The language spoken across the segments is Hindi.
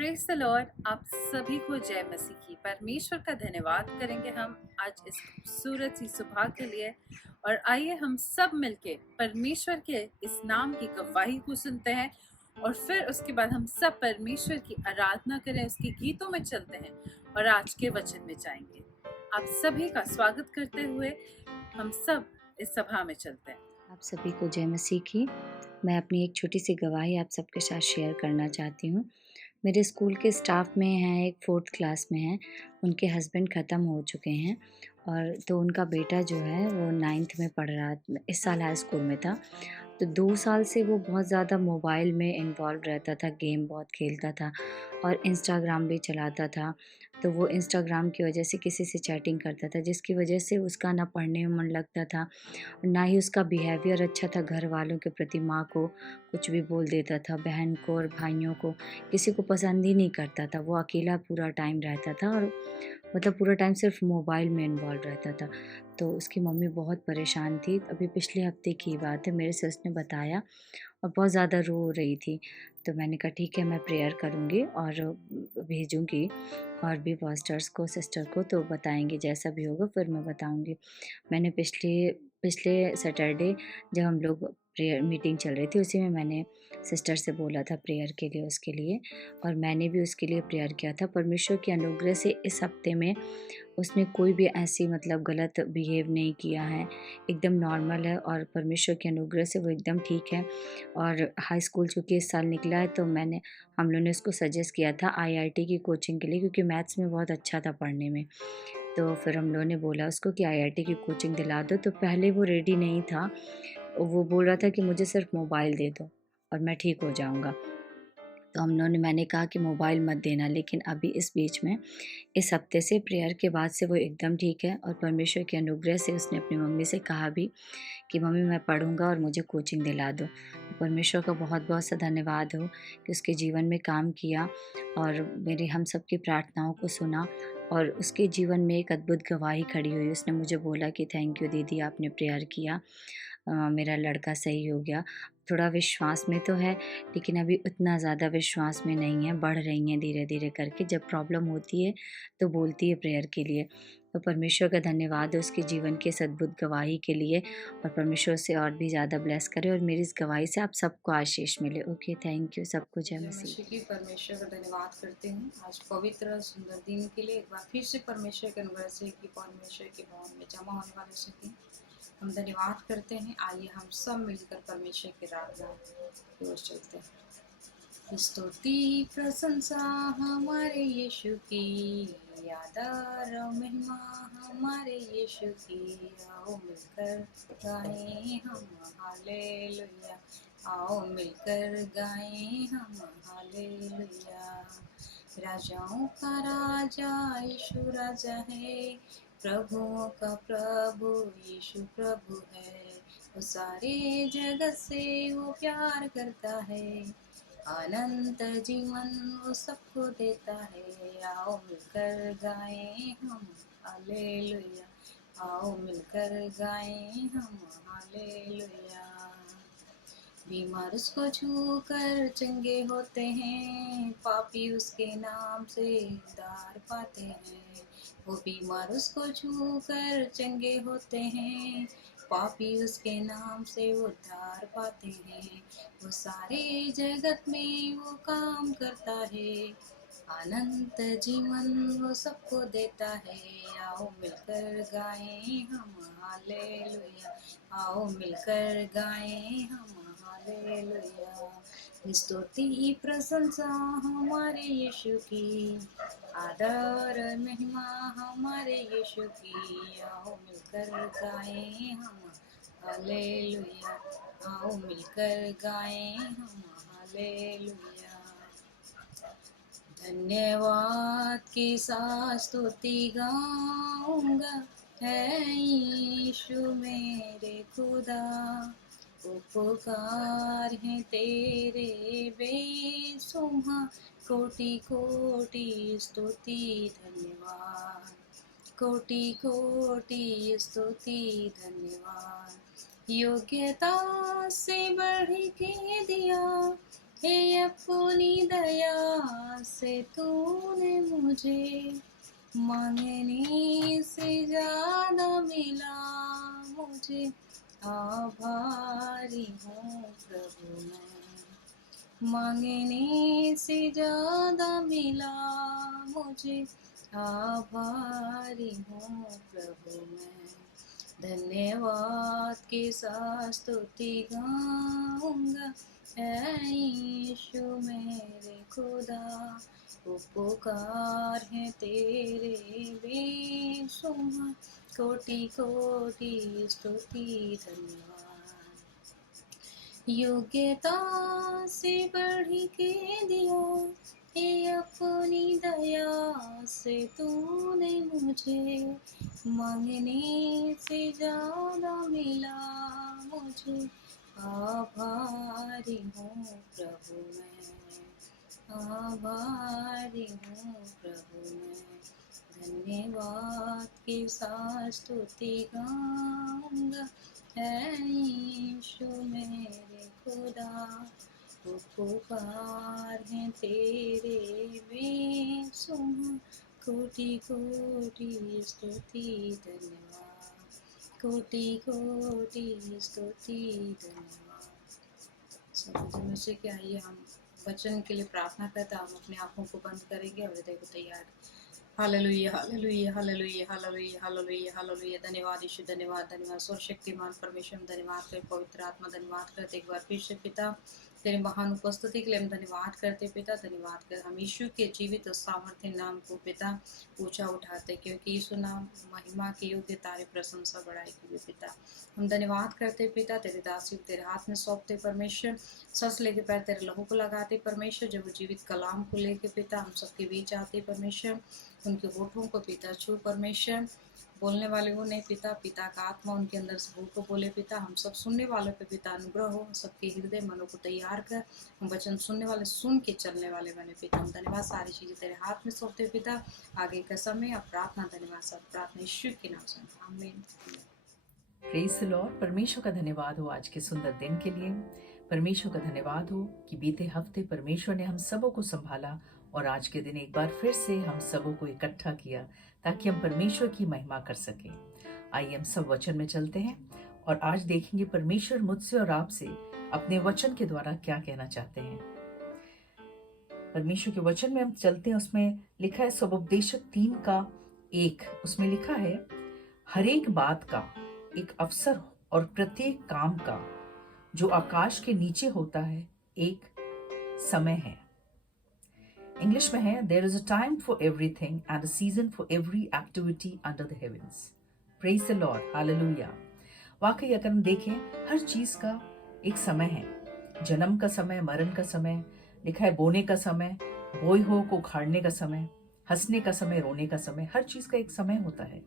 Praise the Lord. आप सभी को जय मसीह की। परमेश्वर का धन्यवाद करेंगे हम आज इस खूबसूरत सी सुबह के लिए। और आइए हम सब मिलके परमेश्वर के इस नाम की गवाही को सुनते हैं और फिर उसके बाद हम सब परमेश्वर की आराधना करें, उसके गीतों में चलते हैं और आज के वचन में जाएंगे। आप सभी का स्वागत करते हुए हम सब इस सभा में चलते हैं। आप सभी को जय मसीह की। मैं अपनी एक छोटी सी गवाही आप सबके साथ शेयर करना चाहती हूँ। मेरे स्कूल के स्टाफ में हैं, एक 4th क्लास में हैं, उनके हस्बैंड ख़त्म हो चुके हैं और तो उनका बेटा जो है वो 9th में पढ़ रहा, इस साल हाई स्कूल में था। तो 2 साल से वो बहुत ज़्यादा मोबाइल में इन्वॉल्व रहता था, गेम बहुत खेलता था और इंस्टाग्राम भी चलाता था। तो वो इंस्टाग्राम की वजह से किसी से चैटिंग करता था, जिसकी वजह से उसका ना पढ़ने में मन लगता था, ना ही उसका बिहेवियर अच्छा था घर वालों के प्रति। माँ को कुछ भी बोल देता था, बहन को और भाइयों को, किसी को पसंद ही नहीं करता था। वो अकेला पूरा टाइम रहता था और मतलब पूरा टाइम सिर्फ मोबाइल में इन्वॉल्व रहता था। तो उसकी मम्मी बहुत परेशान थी। अभी पिछले हफ्ते की बात है, मेरे से उसने बताया और बहुत ज़्यादा रो रही थी। तो मैंने कहा ठीक है, मैं प्रेयर करूँगी और भेजूँगी और भी पास्टर्स को, सिस्टर को, तो बताएँगे जैसा भी होगा फिर मैं बताऊँगी। मैंने पिछले पिछले सैटरडे जब हम लोग प्रेयर मीटिंग चल रही थी, उसी में मैंने सिस्टर से बोला था प्रेयर के लिए उसके लिए, और मैंने भी उसके लिए प्रेयर किया था। परमेश्वर की अनुग्रह से इस हफ्ते में उसने कोई भी ऐसी मतलब गलत बिहेव नहीं किया है, एकदम नॉर्मल है और परमेश्वर की अनुग्रह से वो एकदम ठीक है। और हाई स्कूल चूँकि इस साल निकला है तो हम लोगों ने उसको सजेस्ट किया था आईआईटी की कोचिंग के लिए, क्योंकि मैथ्स में बहुत अच्छा था पढ़ने में। तो फिर हम लोगों ने बोला उसको कि आईआईटी की कोचिंग दिला दो। तो पहले वो रेडी नहीं था, वो बोल रहा था कि मुझे सिर्फ मोबाइल दे दो और मैं ठीक हो जाऊँगा। तो मैंने कहा कि मोबाइल मत देना, लेकिन अभी इस बीच में इस हफ्ते से प्रेयर के बाद से वो एकदम ठीक है और परमेश्वर के अनुग्रह से उसने अपनी मम्मी से कहा भी कि मम्मी मैं पढ़ूँगा और मुझे कोचिंग दिला दो। तो परमेश्वर का बहुत-बहुत सा धन्यवाद हो कि उसके जीवन में काम किया और मेरी हम सब की प्रार्थनाओं को सुना और उसके जीवन में एक अद्भुत गवाही खड़ी हुई। उसने मुझे बोला कि थैंक यू दीदी, आपने प्रेयर किया, मेरा लड़का सही हो गया। थोड़ा विश्वास में तो है, लेकिन अभी उतना ज़्यादा विश्वास में नहीं है, बढ़ रही हैं धीरे-धीरे करके। जब प्रॉब्लम होती है तो बोलती है प्रेयर के लिए। तो परमेश्वर का धन्यवाद है उसके जीवन की इस अद्भुत गवाही के लिए, और परमेश्वर उसे और भी ज़्यादा ब्लेस करे और मेरी इस गवाही से आप सबको आशीष मिले। ओके, थैंक यू, सबको जय जय मसीह। मसीह की। परमेश्वर का धन्यवाद करते हैं आज पवित्र सुंदर दिन के लिए। एक बार फिर से परमेश्वर के अनुग्रह से कि परमेश्वर के भवन में जमा होने वाले सभी हम धन्यवाद करते हैं। आइए हम सब मिलकर परमेश्वर की आराधना की ओर चलते हैं। स्तुति प्रशंसा हमारे यीशु की, आदर और महिमा हमारे यीशु की। आओ मिलकर गाएं हम हालेलुया, आओ मिलकर गाएं हम हालेलुया। राजाओं का राजा यीशु राजा है, प्रभुओं का प्रभु यीशु प्रभु है। वो सारे जगत से वो प्यार करता है, अनंत जीवन वो सबको देता है। आओ मिलकर गाएं हम हालेलुया, आओ मिलकर गाएं हम हालेलुया। बीमार उसको छूकर चंगे होते हैं, पापी उसके नाम से उद्धार पाते हैं। वो बीमार उसको छूकर चंगे होते हैं, पापी उसके नाम से उद्धार पाते हैं। वो सारे जगत में वो काम करता है, अनंत जीवन वो सबको देता है। आओ मिलकर गाएं हम हालेलुया, आओ मिलकर गाएं हम हालेलुया। स्तुति प्रशंसा हमारे यीशु की, आदर महिमा हमारे यीशु की। आओ मिलकर गाएं हम हालेलुया, आओ मिलकर गाएं हम हालेलुया। धन्यवाद की साथ स्तुति गाऊंगा, है यीशु मेरे खुदा। उपकार है तेरे बेसुमार, कोटि कोटि स्तुति धन्यवाद, कोटि कोटि स्तुति धन्यवाद। योग्यता से बढ़ के दिया हे अपनी दया से तूने मुझे मांगने से ज्यादा मिला मुझे। आभारी हूँ प्रभु मैं, मांगने से ज्यादा मिला मुझे। आभारी हूँ प्रभु मैं, धन्यवाद के साथ स्तुति गाऊंगा। ऐ यीशु मेरे खुदा, उपकार है तेरे बेशुमार, कोटि कोटि स्तुति धन्यवाद। योग्यता से बढ़ के दिया, हे अपनी दया से तूने मुझे मांगने से ज्यादा मिला मुझे। आभारी हूँ प्रभु मैं, आभारी हूँ प्रभु मैं, धन्यवाद के साथ स्तुति गाऊंगा। ऐ यीशु मेरे खुदा, उपकार है तेरे बेसुमार, कोटि कोटि स्तुति धन्यवाद, कोटि कोटि स्तुति धन्यवाद। सब में से क्या, आइए हम वचन के लिए प्रार्थना करते हैं। हम अपने आँखों को बंद करेंगे और हृदय को तैयार। Hallelujah hallelujah hallelujah hallelujah hallelujah hallelujah. धन्यवाद यीशु, धन्यवाद धन्यवाद सर्वशक्तिमान परमेश्वर, धन्यवाद कर पवित्र आत्मा, धन्यवाद करते एक बार फिर से पिता तेरे महान उपस्थिति के लिए हम धन्यवाद करते पिता। धन्यवाद कर हम यीशु के जीवित और सामर्थ्य नाम को पिता ऊंचा उठाते, क्योंकि यीशु नाम महिमा के योग्य, तारे प्रशंसा बढ़ाई के लिए पिता हम धन्यवाद करते पिता। तेरे दासी तेरे हाथ में सौंपते परमेश्वर, सस लेके पैर तेरे लहू को लगाते परमेश्वर। जब वो जीवित कलाम को लेके पिता हम सबके बीच आते परमेश्वर, उनके होठों को पिता छू परमेश्वर। बोलने वाले वो नहीं पिता, पिता का आत्मा उनके अंदर से को बोले पिता। हम सब सुनने वालों पे पिता अनुग्रह हो, सबके हृदय मनों को तैयार कर, हम वचन सुनने वाले सुन के चलने वाले बने पिता। हम धन्यवाद, सारी चीजें तेरे हाथ में सौंपते पिता। आगे का समय अब प्रार्थना, धन्यवाद सब प्रार्थना यीशु के नाम से, आमीन। Praise the Lord. परमेश्वर का धन्यवाद हो आज के सुंदर दिन के लिए। परमेश्वर का धन्यवाद हो कि बीते हफ्ते परमेश्वर ने हम सबों को संभाला और आज के दिन एक बार फिर से हम सबों को इकट्ठा किया ताकि हम परमेश्वर की महिमा कर सकें। आइए हम सब वचन में चलते हैं और आज देखेंगे परमेश्वर मुझसे और आपसे अपने वचन के द्वारा क्या कहना चाहते हैं। परमेश्वर के वचन में हम चलते हैं, उसमें लिखा है स्वोपदेशक 3:1, उसमें लिखा है हर एक बात का एक अवसर और प्रत्येक काम का जो आकाश के नीचे होता है एक समय है। इंग्लिश में है there is a time for everything and a season for every activity under the heavens. Praise the Lord, hallelujah. वाकई अगर हम देखें हर चीज का एक समय है। जन्म का समय, मरण का समय, लिखा है बोने का समय, बोई हो को उखाड़ने का समय, हंसने का समय, रोने का समय, हर चीज का एक समय होता है।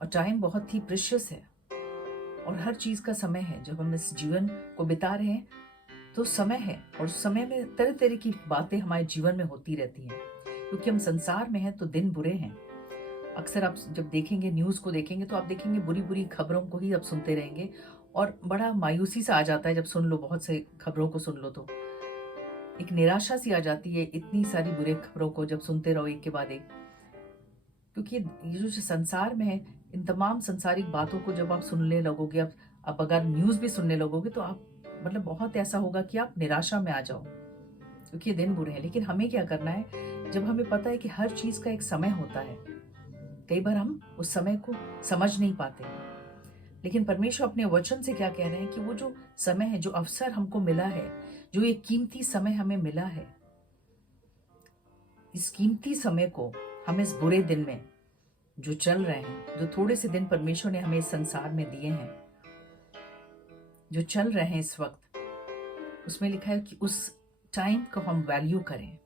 और टाइम बहुत ही प्रेशियस है और हर चीज का समय है। जब हम इस जीवन को बिता रहे हैं तो समय है, और समय में तरह तरह की बातें हमारे जीवन में होती रहती हैं, क्योंकि हम संसार में हैं तो दिन बुरे हैं। अक्सर आप जब देखेंगे, न्यूज को देखेंगे तो आप देखेंगे बुरी बुरी खबरों को ही आप सुनते रहेंगे और बड़ा मायूसी सा आ जाता है। जब सुन लो, बहुत से खबरों को सुन लो तो एक निराशा सी आ जाती है, इतनी सारी बुरे खबरों को जब सुनते रहो एक के बाद एक। क्योंकि ये जो संसार में है, इन तमाम संसारिक बातों को जब आप सुनने लगोगे, अब अगर न्यूज भी सुनने लगोगे तो आप मतलब बहुत ऐसा होगा कि आप निराशा में आ जाओ, क्योंकि ये दिन बुरे हैं। लेकिन हमें क्या करना है, जब हमें पता है कि हर चीज का एक समय होता है, कई बार हम उस समय को समझ नहीं पाते, लेकिन परमेश्वर अपने वचन से क्या कह रहे हैं कि वो जो समय है, जो अवसर हमको मिला है, जो एक कीमती समय हमें मिला है, इस कीमती समय को हम इस बुरे दिन में जो चल रहे हैं, जो थोड़े से दिन परमेश्वर ने हमें इस संसार में दिए हैं, जो चल रहे हैं इस वक्त, उसमें लिखा है कि उस टाइम को हम वैल्यू करें।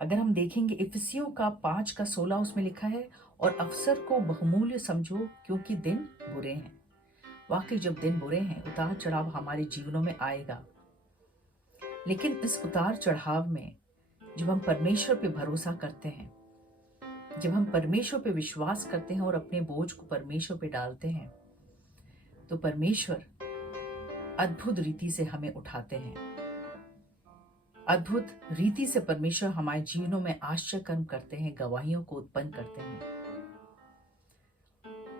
अगर हम देखेंगे इफिसियों का 5:16, उसमें लिखा है और अवसर को बहुमूल्य समझो क्योंकि दिन बुरे हैं। वाकई जब दिन बुरे हैं, उतार चढ़ाव हमारे जीवनों में आएगा, लेकिन इस उतार चढ़ाव में जब हम परमेश्वर पे भरोसा करते हैं, जब हम परमेश्वर पे विश्वास करते हैं और अपने बोझ को परमेश्वर पे डालते हैं, तो परमेश्वर अद्भुत रीति से हमें उठाते हैं। अद्भुत रीति से परमेश्वर हमारे जीवनों में आश्चर्य कर्म करते हैं, गवाहियों को उत्पन्न करते हैं।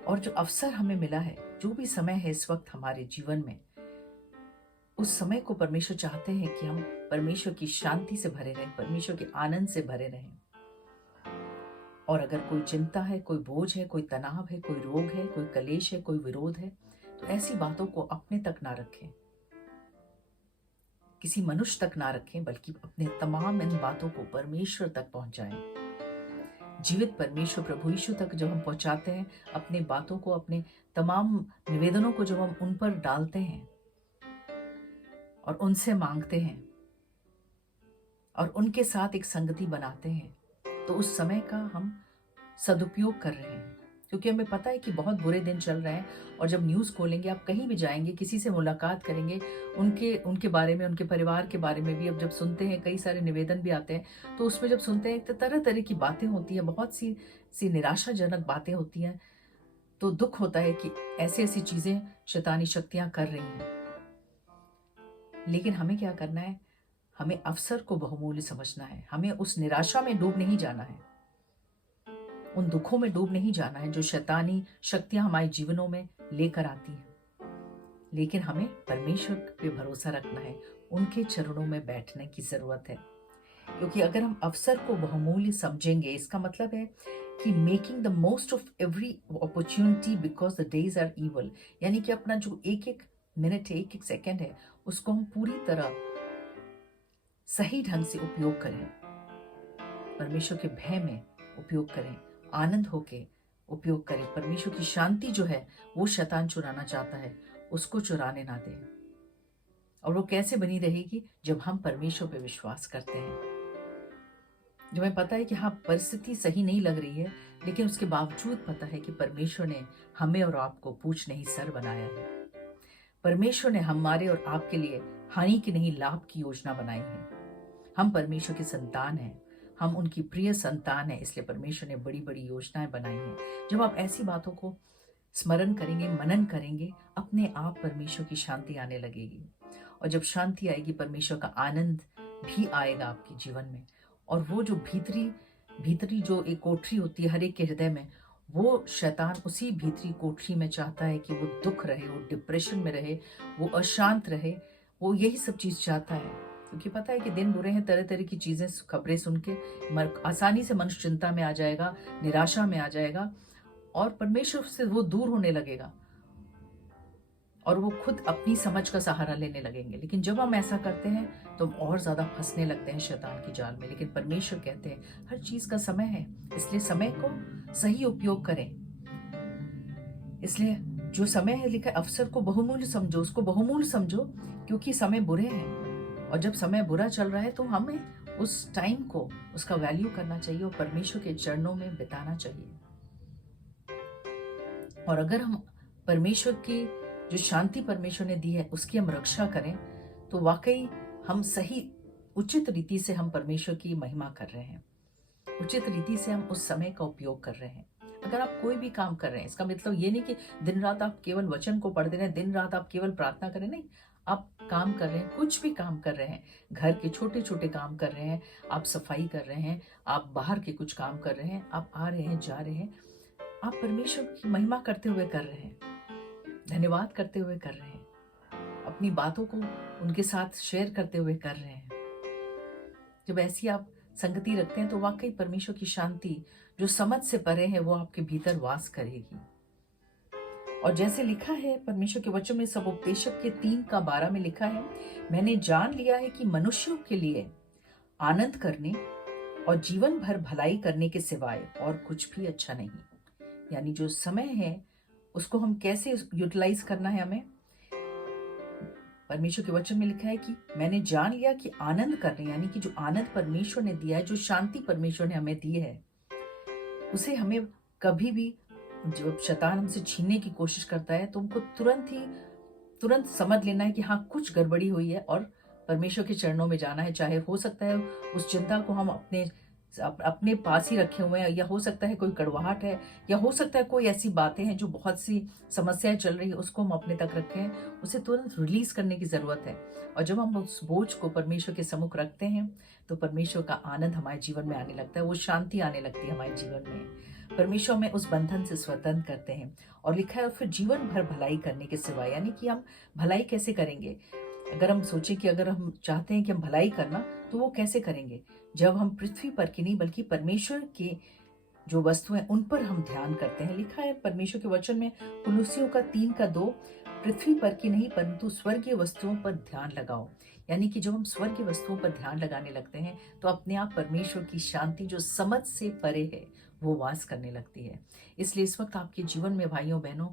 और जो अवसर हमें मिला है, जो भी समय है इस वक्त हमारे जीवन में, उस समय को परमेश्वर चाहते हैं कि हम परमेश्वर की शांति से भरे रहें, परमेश्वर के आनंद से भरे रहें। और अगर कोई चिंता है, कोई बोझ है, कोई तनाव है, कोई रोग है, कोई कलेश है, कोई विरोध है, तो ऐसी बातों को अपने तक ना रखें, किसी मनुष्य तक ना रखें, बल्कि अपने तमाम इन बातों को परमेश्वर तक पहुंचाएं। जीवित परमेश्वर प्रभु यीशु तक जब हम पहुंचाते हैं अपने बातों को, अपने तमाम निवेदनों को जब हम उन पर डालते हैं और उनसे मांगते हैं और उनके साथ एक संगति बनाते हैं, तो उस समय का हम सदुपयोग कर रहे हैं। क्योंकि हमें पता है कि बहुत बुरे दिन चल रहे हैं, और जब न्यूज़ खोलेंगे, आप कहीं भी जाएंगे, किसी से मुलाकात करेंगे, उनके बारे में, उनके परिवार के बारे में भी अब जब सुनते हैं, कई सारे निवेदन भी आते हैं, तो उसमें जब सुनते हैं तो तरह तरह की बातें होती हैं, बहुत सी निराशाजनक बातें होती हैं। तो दुख होता है कि ऐसी चीजें शैतानी शक्तियां कर रही हैं। लेकिन हमें क्या करना है? हमें अवसर को बहुमूल्य समझना है। हमें उस निराशा में डूब नहीं जाना है, उन दुखों में डूब नहीं जाना है जो शैतानी शक्तियां हमारे जीवनों में लेकर आती हैं। लेकिन हमें परमेश्वर पे भरोसा रखना है, उनके चरणों में बैठने की जरूरत है। क्योंकि अगर हम अवसर को बहुमूल्य समझेंगे, इसका मतलब है कि making the most of every opportunity because the days are evil, यानी कि अपना जो एक एक मिनट है, एक एक सेकेंड है, उसको हम पूरी तरह सही ढंग से उपयोग करें, परमेश्वर के भय में उपयोग करें, आनंद होके उपयोग करें। परमेश्वर की शांति जो है वो शैतान चुराना चाहता है, उसको चुराने ना दें। और वो कैसे बनी रहेगी? जब हम परमेश्वर पे विश्वास करते हैं। जब हमें पता है कि हाँ, परिस्थिति सही नहीं लग रही है, लेकिन उसके बावजूद पता है कि परमेश्वर ने हमें और आपको पूछ नहीं सर बनाया है। परमेश्वर ने हमारे और आपके लिए हानि की नहीं लाभ की योजना बनाई है। हम परमेश्वर की संतान हैं, हम उनकी प्रिय संतान हैं, इसलिए परमेश्वर ने बड़ी बड़ी योजनाएं बनाई हैं। जब आप ऐसी बातों को स्मरण करेंगे, मनन करेंगे, अपने आप परमेश्वर की शांति आने लगेगी। और जब शांति आएगी, परमेश्वर का आनंद भी आएगा आपके जीवन में। और वो जो भीतरी जो एक कोठरी होती है हर एक के हृदय में, वो शैतान उसी भीतरी कोठरी में चाहता है कि वो दुख रहे, वो डिप्रेशन में रहे, वो अशांत रहे, वो यही सब चीज चाहता है। क्योंकि पता है कि दिन बुरे हैं, तरह तरह की चीजें, खबरें सुन के आसानी से मनुष्य चिंता में आ जाएगा, निराशा में आ जाएगा, और परमेश्वर से वो दूर होने लगेगा और वो खुद अपनी समझ का सहारा लेने लगेंगे। लेकिन जब हम ऐसा करते हैं तो हम और ज्यादा फंसने लगते हैं शैतान की जाल में। लेकिन परमेश्वर कहते हैं हर चीज का समय है, इसलिए समय को सही उपयोग करें। इसलिए जो समय है लिखा, अवसर को बहुमूल्य समझो, उसको बहुमूल्य समझो, क्योंकि समय बुरे हैं। और जब समय बुरा चल रहा है तो हमें उस टाइम को, उसका वैल्यू करना चाहिए और परमेश्वर के चरणों में बिताना चाहिए। और अगर हम परमेश्वर की जो शांति परमेश्वर ने दी है उसकी हम रक्षा करें, तो वाकई हम सही उचित रीति से हम परमेश्वर की महिमा कर रहे हैं, उचित रीति से हम उस समय का उपयोग कर रहे हैं। अगर आप कोई भी काम कर रहे हैं, इसका मतलब ये नहीं कि दिन रात आप केवल वचन को पढ़ते रहें, दिन रात आप केवल प्रार्थना करें, नहीं। आप काम कर रहे हैं, कुछ भी काम कर रहे हैं, घर के छोटे छोटे काम कर रहे हैं, आप सफाई कर रहे हैं, आप बाहर के कुछ काम कर रहे हैं, आप आ रहे हैं, जा रहे हैं, आप परमेश्वर की महिमा करते हुए कर रहे हैं, धन्यवाद करते हुए कर रहे हैं, अपनी बातों को उनके साथ शेयर करते हुए कर रहे हैं। जब ऐसी आप संगति रखते हैं तो वाकई परमेश्वर की शांति जो समझ से परे है वो आपके भीतर वास करेगी। और जैसे लिखा है परमेश्वर के वचन में, सब उपदेशक के 3:12 में लिखा है, मैंने जान लिया है कि मनुष्यों के लिए आनंद करने और जीवन भर भलाई करने के सिवाय और कुछ भी अच्छा नहीं। यानी जो समय है उसको हम कैसे यूटिलाइज करना है हमें। परमेश्वर के वचन में लिखा है कि मैंने जान लिया कि आनंद करने, यानी कि जो आनंद परमेश्वर ने दिया है, जो शांति परमेश्वर ने हमें दी है, उसे हमें कभी भी, जब शैतान हमसे छीनने की कोशिश करता है तो हमको तुरंत समझ लेना है कि हाँ, कुछ गड़बड़ी हुई है और परमेश्वर के चरणों में जाना है। चाहे हो सकता है उस चिंता को हम अपने अपने पास ही रखे हुए हैं, या हो सकता है कोई कड़वाहट है, या हो सकता है कोई ऐसी बातें हैं जो बहुत सी समस्याएं चल रही है, उसको हम अपने तक रखे हैं, उसे तुरंत रिलीज करने की जरूरत है। और जब हम उस बोझ को परमेश्वर के सम्मुख रखते हैं तो परमेश्वर का आनंद हमारे जीवन में आने लगता है, वो शांति आने लगती है हमारे जीवन में। परमेश्वर हमें उस बंधन से स्वतंत्र करते हैं। और लिखा है फिर जीवन भर भलाई करने के सिवाय, यानी कि हम भलाई कैसे करेंगे। अगर हम सोचें कि अगर हम चाहते हैं कि हम भलाई करना, तो वो कैसे करेंगे, जब हम पृथ्वी पर की नहीं बल्कि परमेश्वर की जो वस्तु है उन पर हम ध्यान करते हैं। लिखा है परमेश्वर के वचन में कुलुस्सियों का 3:2, पृथ्वी पर की नहीं परंतु स्वर्गीय वस्तुओं पर ध्यान लगाओ। यानी कि जब हम स्वर्गीय वस्तुओं पर ध्यान लगाने लगते हैं तो अपने आप परमेश्वर की शांति जो समझ से परे है वो वास करने लगती है। इसलिए इस वक्त आपके जीवन में भाइयों बहनों,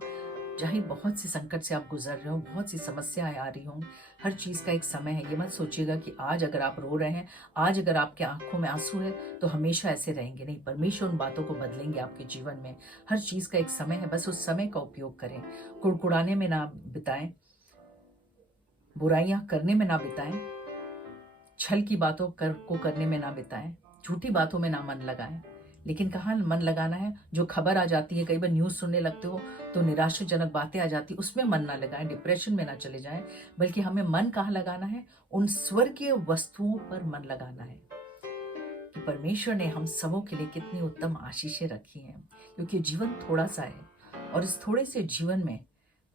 चाहे बहुत सी संकट से आप गुजर रहे हो, बहुत सी समस्याएं आ रही हों, हर चीज का एक समय है। ये मत सोचिएगा कि आज अगर आप रो रहे हैं, आज अगर आपके आंखों में आंसू है तो हमेशा ऐसे रहेंगे। नहीं, परमेश्वर उन बातों को बदलेंगे आपके जीवन में। हर चीज का एक समय है, बस उस समय का उपयोग करें। कुड़कुड़ाने में ना बिताएं, बुराइयां करने में ना बिताएं, छल की बातों को करने में ना बिताएं, झूठी बातों में ना मन लगाएं। लेकिन कहाँ मन लगाना है, जो खबर आ जाती है, कई बार न्यूज सुनने लगते हो तो निराशाजनक बातें आ जाती, उसमें मन ना लगाएं, डिप्रेशन में ना चले जाएं, बल्कि हमें मन कहाँ लगाना है, उन स्वर्गीय वस्तुओं पर मन लगाना है कि परमेश्वर ने हम सबों के लिए कितनी उत्तम आशीषें रखी हैं। क्योंकि जीवन थोड़ा सा है और इस थोड़े से जीवन में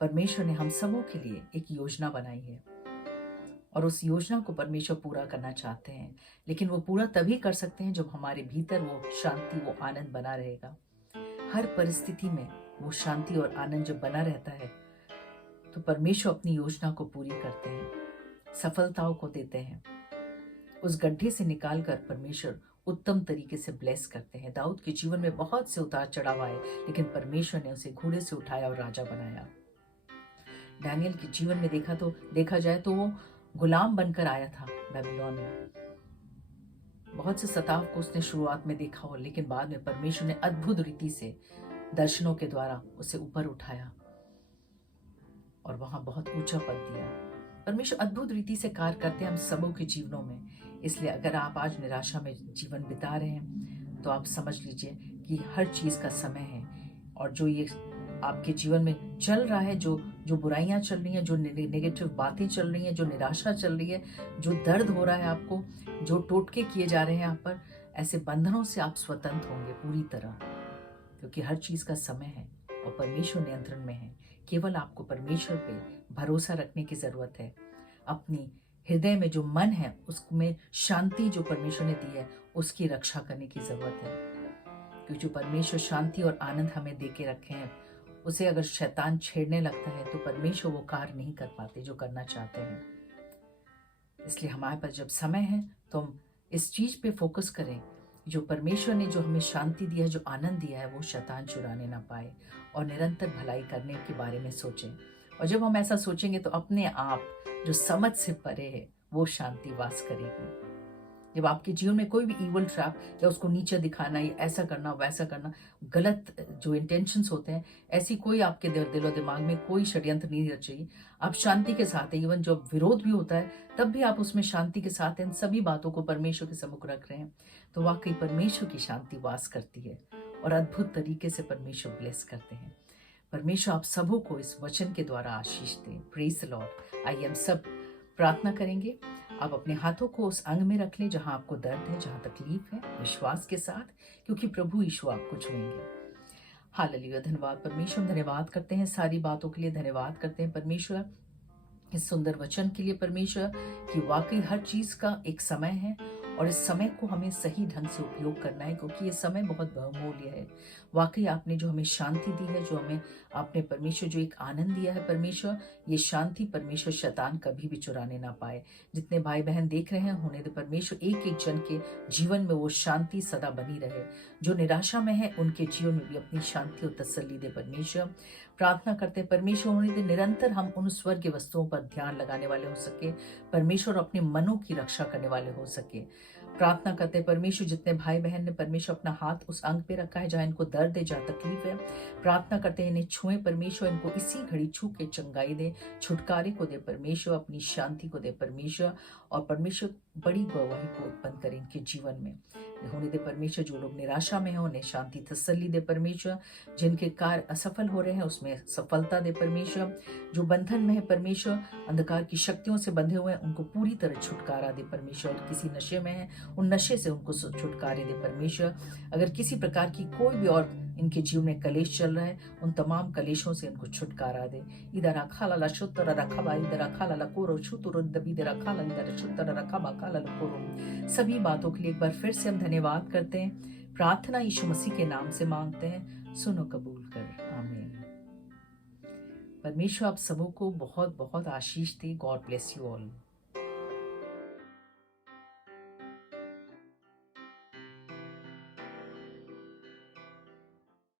परमेश्वर ने हम सबों के लिए एक योजना बनाई है और उस योजना को परमेश्वर पूरा करना चाहते हैं। लेकिन वो पूरा तभी कर सकते हैं जब हमारे भीतर वो शांति, वो आनंद बना रहेगा। हर परिस्थिति में वो शांति और आनंद जब बना रहता है तो परमेश्वर अपनी योजना को पूरी करते हैं, सफलताओं को देते हैं। उस गड्ढे से निकालकर परमेश्वर उत्तम तरीके से ब्लेस करते हैं। दाऊद के जीवन में बहुत से उतार चढ़ाव आए, लेकिन परमेश्वर ने उसे घोड़े से उठाया और राजा बनाया। डैनियल के जीवन में देखा जाए तो वो गुलाम बनकर आया था बेबीलोन में। बहुत से सताव को उसने शुरुआत में देखा हो, लेकिन बाद में परमेश्वर ने अद्भुत रीति से दर्शनों के द्वारा उसे ऊपर उठाया और वहां बहुत ऊंचा पद दिया। परमेश्वर अद्भुत रीति से कार्य करते हैं हम सबों के जीवनों में। इसलिए अगर आप आज निराशा में जीवन बिता रहे हैं तो आप समझ लीजिए कि हर चीज का समय है। और जो ये आपके जीवन में चल रहा है, जो बुराइयां चल रही हैं, जो नेगेटिव बातें चल रही हैं, जो निराशा चल रही है, जो दर्द हो रहा है आपको, जो टोटके किए जा रहे हैं आप पर, ऐसे बंधनों से आप स्वतंत्र होंगे पूरी तरह। क्योंकि हर चीज का समय है और परमेश्वर नियंत्रण में है। केवल आपको परमेश्वर पे भरोसा रखने की जरूरत है। अपनी हृदय में जो मन है उसमें शांति जो परमेश्वर ने दी है उसकी रक्षा करने की जरूरत है। क्योंकि जो परमेश्वर शांति और आनंद हमें दे के रखे हैं, उसे अगर शैतान छेड़ने लगता है तो परमेश्वर वो कार्य नहीं कर पाते जो करना चाहते हैं। इसलिए हमारे पास जब समय है तो हम इस चीज पे फोकस करें, जो परमेश्वर ने जो हमें शांति दिया है, जो आनंद दिया है, वो शैतान चुराने ना पाए, और निरंतर भलाई करने के बारे में सोचें। और जब हम ऐसा सोचेंगे तो अपने आप जो समझ से परे है वो शांति वास करेगी। जब आपके जीवन में कोई भी इवल ट्रैप या उसको नीचे दिखाना, या ऐसा करना वैसा करना, गलत जो इंटेंशंस होते हैं, ऐसी कोई आपके दिलो दिमाग में कोई षड्यंत्र नहीं रचिए। आप शांति के साथ है, इवन जब विरोध भी होता है तब भी आप उसमें शांति के साथ इन सभी बातों को परमेश्वर के सम्मुख रख रहे हैं, तो वाकई परमेश्वर की शांति वास करती है और अद्भुत तरीके से परमेश्वर ब्लेस करते हैं। परमेश्वर आप सबों को इस वचन के द्वारा आशीष दें। Praise the Lord. आइए हम सब प्रार्थना करेंगे। आप अपने हाथों को उस अंग में रख लें जहां आपको दर्द है, जहां तकलीफ है, विश्वास के साथ, क्योंकि प्रभु यीशु आपको छुएंगे। हालेलुया। धन्यवाद परमेश्वर, धन्यवाद करते हैं सारी बातों के लिए, धन्यवाद करते हैं परमेश्वर इस सुंदर वचन के लिए परमेश्वर, कि वाकई हर चीज का एक समय है और इस समय को हमें सही ढंग से उपयोग करना है, क्योंकि ये समय बहुत बहुमूल्य है। वाकई आपने जो हमें शांति दी है, जो हमें आपने परमेश्वर जो एक आनंद दिया है परमेश्वर, ये शांति परमेश्वर शैतान कभी भी चुराने ना पाए। जितने भाई बहन देख रहे हैं, होने दे परमेश्वर एक एक जन के जीवन में वो शांति सदा बनी रहे। जो निराशा में है उनके जीवन में भी अपनी शांति और तसल्ली दे परमेश्वर। प्रार्थना करते हैं परमेश्वर, होने दे निरंतर हम उन स्वर्गीय वस्तुओं पर ध्यान लगाने वाले हो सके परमेश्वर, अपने मनों की रक्षा करने वाले हो सके। प्रार्थना करते हैं परमेश्वर, जितने भाई बहन ने परमेश्वर अपना हाथ उस अंग पे रखा है जहां इनको दर्द है, जहां तकलीफ है, प्रार्थना करते हैं इन्हें छुए परमेश्वर, इनको इसी घड़ी छू के चंगाई दे, छुटकारे को दे परमेश्वर, अपनी शांति को दे परमेश्वर, और परमेश्वर बड़ी गवाही को उत्पन्न करे इनके जीवन में। होने दे परमेश्वर। जो लोग निराशा में हैं उन्हें शांति तसल्ली दे परमेश्वर। जिनके कार्य असफल हो रहे हैं उसमें सफलता दे परमेश्वर। जो बंधन में है परमेश्वर, अंधकार की शक्तियों से बंधे हुए हैं, उनको पूरी तरह छुटकारा दे परमेश्वर। और किसी नशे में है, उन नशे से उनको छुटकारे दे परमेश्वर। अगर किसी प्रकार की कोई भी और इनके जीवन में कलेश चल रहा है, उन तमाम कलेशों से इनको छुटकारा दे। इधर खाला ला शुतर रखा, इधर खाला ला कोरो छुतुर दबी, इधर खाला इधर शुतर रखा खाला ला कोरो। सभी बातों के लिए एक बार फिर से हम धन्यवाद करते हैं। प्रार्थना यीशु मसीह के नाम से मांगते हैं, सुनो कबूल कर, आमीन। परमेश्वर आप सबों को बहुत बहुत आशीष दे। God bless you all.